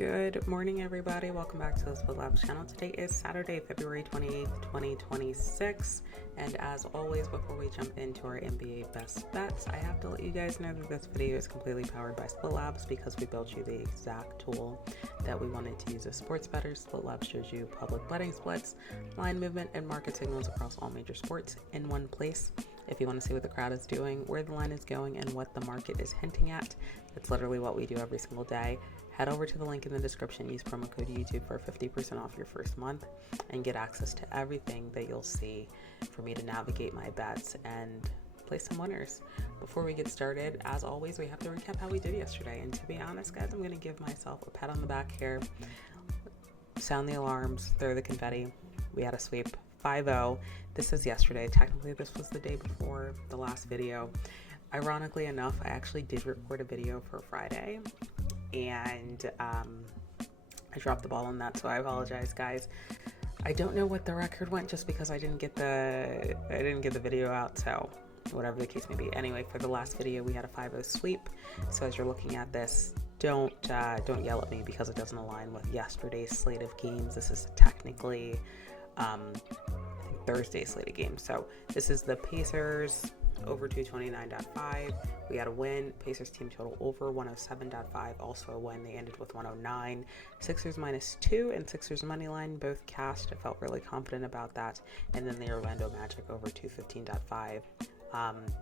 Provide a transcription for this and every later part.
Good morning, everybody. Welcome back to the Split Labs channel. Today is Saturday, February 28th, 2026. And as always, before we jump into our NBA best bets, I have to let you guys know that this video is completely powered by Split Labs because we built you the exact tool that we wanted to use as sports bettors. Split Labs shows you public betting splits, line movement, and market signals across all major sports in one place. If you want to see what the crowd is doing, where the line is going, and what the market is hinting at, that's literally what we do every single day. Head over to the link in the description, use promo code YouTube for 50% off your first month and get access to everything that you'll see for me to navigate my bets and place some winners. Before we get started, as always, we have to recap how we did yesterday. And to be honest, guys, I'm going to give myself a pat on the back here. Sound the alarms, throw the confetti. We had a sweep 5-0. This is yesterday. Technically, this was the day before the last video. Ironically enough, I actually did record a video for Friday. And I dropped the ball on that, so I apologize, guys. I don't know what the record went just because I didn't get the video out, so whatever the case may be. Anyway, for the last video we had a 5-0 sweep. So as you're looking at this, don't yell at me because it doesn't align with yesterday's slate of games. This is technically I think Thursday's slate of games. So this is the Pacers over 229.5. We had a win. Pacers team total over 107.5. Also a win. They ended with 109. Sixers -2 and Sixers money line both cashed. I felt really confident about that. And then the Orlando Magic over 215.5.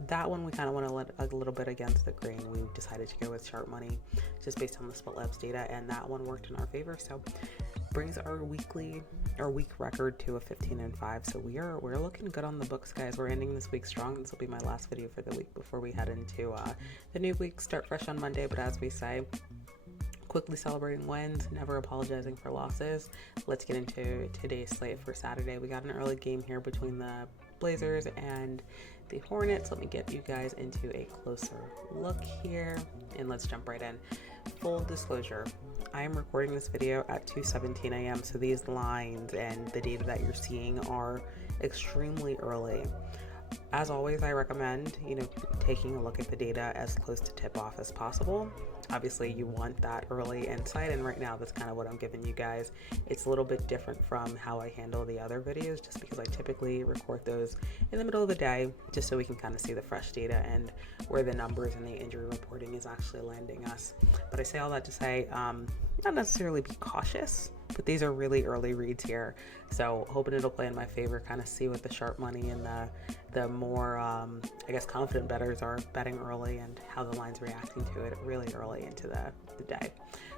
That one we kind of went a little bit against the grain. We decided to go with sharp money just based on the Split Labs data, and that one worked in our favor. So brings our week record to a 15-5. So we're looking good on the books, guys. We're ending this week strong. This will be my last video for the week before we head into the new week. Start fresh on Monday, but as we say, quickly celebrating wins, never apologizing for losses. Let's get into today's slate for Saturday. We got an early game here between the Blazers and the Hornets. Let me get you guys into a closer look here, and let's jump right in. Full disclosure, I am recording this video at 2:17 a.m. so these lines and the data that you're seeing are extremely early. As always, I recommend, taking a look at the data as close to tip-off as possible. Obviously, you want that early insight, and right now that's kind of what I'm giving you guys. It's a little bit different from how I handle the other videos, just because I typically record those in the middle of the day, just so we can kind of see the fresh data and where the numbers and the injury reporting is actually landing us. But I say all that to say, not necessarily be cautious, but these are really early reads here, so hoping it'll play in my favor, kind of see what the sharp money and the more confident bettors are betting early and how the line's reacting to it really early into the day.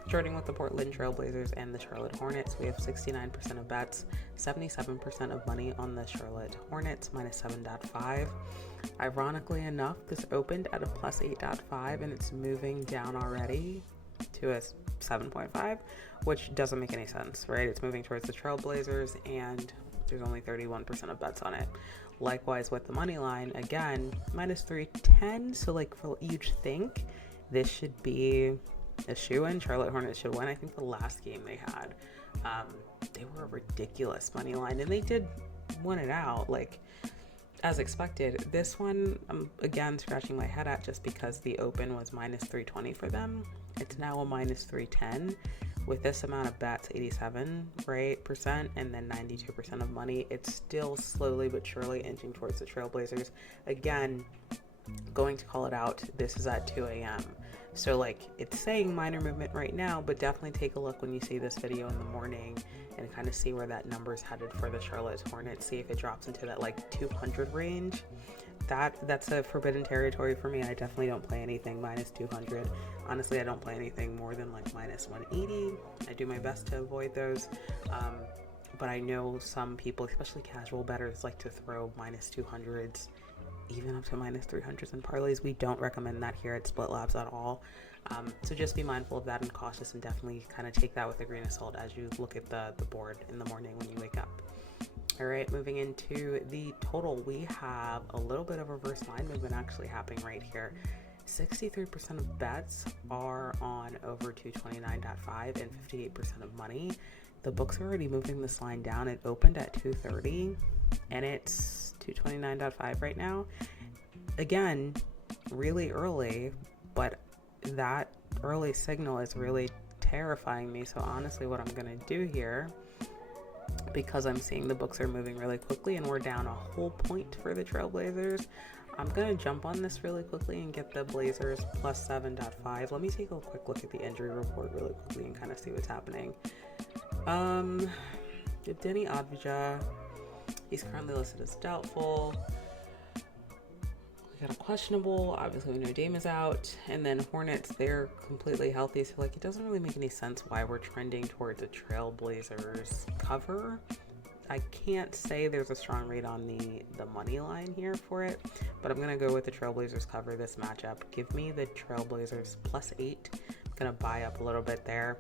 Starting with the Portland Trail Blazers and the Charlotte Hornets, we have 69% of bets, 77% of money on the Charlotte Hornets, -7.5. Ironically enough, this opened at a +8.5 and it's moving down already to a 7.5, which doesn't make any sense, right? It's moving towards the Trailblazers and there's only 31% of bets on it. Likewise with the money line, again, -310. So you'd think this should be a shoe-in. Charlotte Hornets should win. I think the last game they had, they were a ridiculous money line and they did win it out, as expected. This one, I'm again scratching my head at just because the open was -320 for them. It's now a -310. With this amount of bets, 87% and then 92% of money, it's still slowly but surely inching towards the Trailblazers. Again, going to call it out, this is at 2 a.m. So it's saying minor movement right now, but definitely take a look when you see this video in the morning and kind of see where that number's headed for the Charlotte Hornets. See if it drops into that 200 range. That's a forbidden territory for me. I definitely don't play anything -200. Honestly, I don't play anything more than -180. I do my best to avoid those. But I know some people, especially casual bettors, like to throw -200s, even up to -300s in parlays. We don't recommend that here at Split Labs at all. So just be mindful of that and cautious, and definitely kind of take that with a grain of salt as you look at the board in the morning when you wake up. All right, moving into the total, we have a little bit of reverse line movement actually happening right here. 63% of bets are on over 229.5 and 58% of money. The books are already moving this line down. It opened at 230 and it's 229.5 right now. Again, really early, but that early signal is really terrifying me. So honestly, what I'm going to do here, because I'm seeing the books are moving really quickly and we're down a whole point for the Trailblazers, I'm going to jump on this really quickly and get the Blazers plus 7.5. Let me take a quick look at the injury report really quickly and kind of see what's happening. Denny Advija, he's currently listed as doubtful. We got a questionable. Obviously, we know Dame is out. And then Hornets, they're completely healthy. So, like, it doesn't really make any sense why we're trending towards a Trailblazers cover. I can't say there's a strong read on the money line here for it, but I'm going to go with the Trailblazers cover this matchup. Give me the Trailblazers plus 8. I'm going to buy up a little bit there,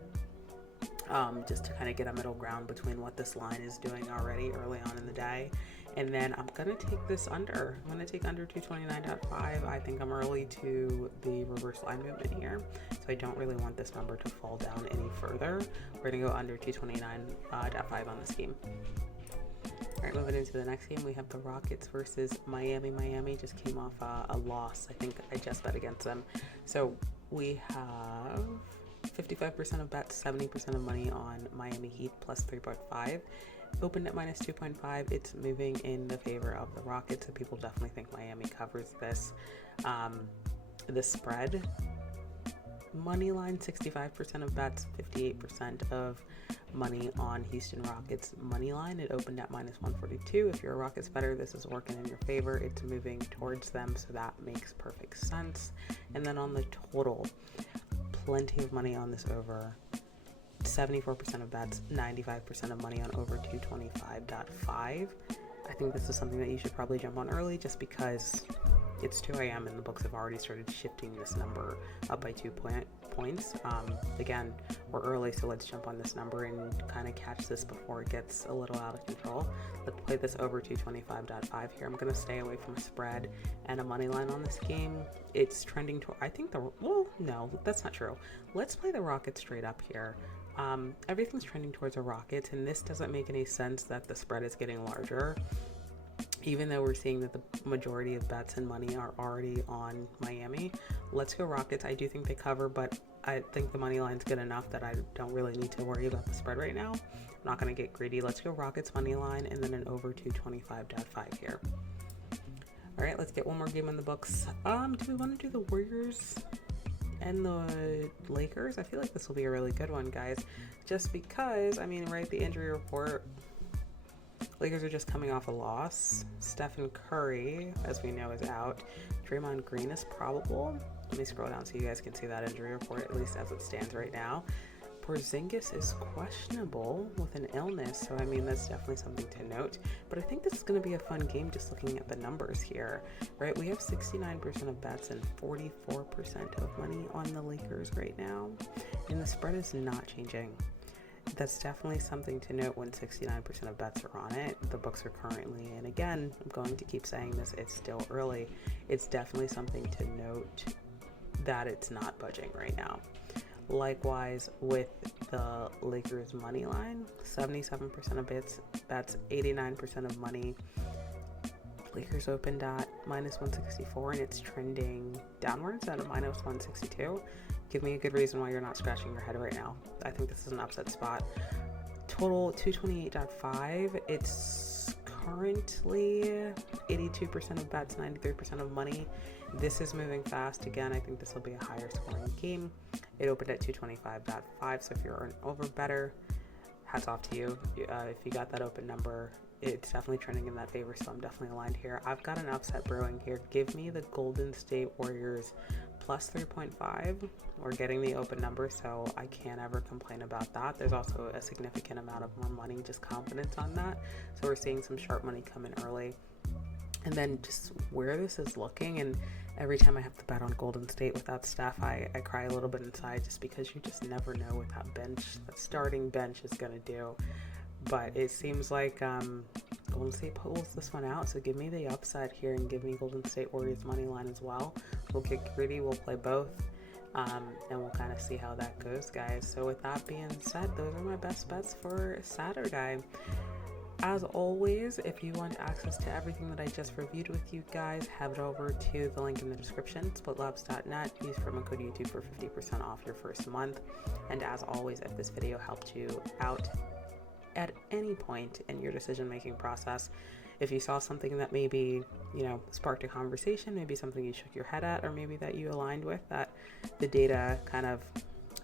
just to kind of get a middle ground between what this line is doing already early on in the day. And then I'm going to take this under. I'm going to take under 229.5. I think I'm early to the reverse line movement here, so I don't really want this number to fall down any further. We're going to go under 229.5 on this game. All right, moving into the next game, we have the Rockets versus Miami. Miami just came off a loss. I think I just bet against them. So we have 55% of bets, 70% of money on Miami Heat plus 3.5. Opened at minus 2.5. It's moving in the favor of the Rockets, so people definitely think Miami covers this. The spread, money line, 65% of bets, 58% of money on Houston Rockets money line. It opened at minus 142. If you're a Rockets bettor, this is working in your favor. It's moving towards them, so that makes perfect sense. And then on the total, plenty of money on this over. 74% of bets, 95% of money on over 225.5. I think this is something that you should probably jump on early, just because it's 2 a.m. and the books have already started shifting this number up by 2 points. Again, we're early, so let's jump on this number and kind of catch this before it gets a little out of control. Let's play this over 225.5 here. I'm going to stay away from a spread and a money line on this game. It's trending to, I think well, no, that's not true. Let's play the Rockets straight up here. Everything's trending towards the Rockets, and this doesn't make any sense that the spread is getting larger, even though we're seeing that the majority of bets and money are already on Miami. Let's go Rockets. I do think they cover, but I think the money line's good enough that I don't really need to worry about the spread right now. I'm not going to get greedy. Let's go Rockets money line and then an over 225.5 here. All right, let's get one more game in the books. Do we want to do the Warriors and the Lakers? I feel like this will be a really good one, guys, just because, I mean, right, the injury report, Lakers are just coming off a loss. Stephen Curry, as we know, is out. Draymond Green is probable. Let me scroll down so you guys can see that injury report, at least as it stands right now. Porzingis is questionable with an illness, so I mean, that's definitely something to note. But I think this is going to be a fun game just looking at the numbers here, right? We have 69% of bets and 44% of money on the Lakers right now, and the spread is not changing. That's definitely something to note when 69% of bets are on it. The books are currently, and again, I'm going to keep saying this, it's still early. It's definitely something to note that it's not budging right now. Likewise with the Lakers money line, 77% of bets, 89% of money. Lakers opened at minus 164 and it's trending downwards at a minus 162. Give me a good reason why you're not scratching your head right now. I think this is an upset spot. Total 228.5. It's currently 82% of bets, 93% of money. This is moving fast. Again, I think this will be a higher scoring game. It opened at 225.5, so if you're an over bettor, hats off to you. If you got that open number, it's definitely trending in that favor, so I'm definitely aligned here. I've got an upset brewing here. Give me the Golden State Warriors plus 3.5. We're getting the open number, so I can't ever complain about that. There's also a significant amount of more money, just confidence on that. So we're seeing some sharp money come in early. And then just where this is looking, and every time I have to bet on Golden State without Steph, I cry a little bit inside, just because you just never know what that starting bench is going to do. But it seems like Golden State pulls this one out, so give me the upside here and give me Golden State Warriors money line as well. We'll get greedy, we'll play both, and we'll kind of see how that goes, guys. So with that being said, those are my best bets for Saturday. As always, if you want access to everything that I just reviewed with you guys, head over to the link in the description, splitlabs.net. Use promo code YouTube for 50% off your first month. And as always, if this video helped you out at any point in your decision-making process, if you saw something that maybe, sparked a conversation, maybe something you shook your head at, or maybe that you aligned with, that the data kind of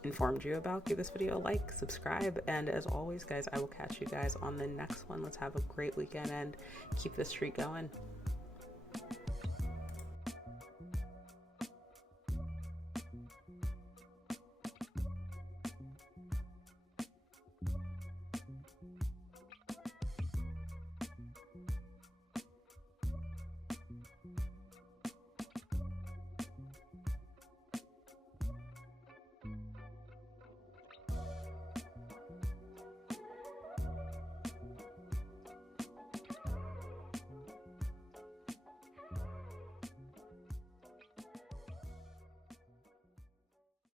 informed you about, give this video a like, subscribe, and as always, guys, I will catch you guys on the next one. Let's have a great weekend and keep this streak going.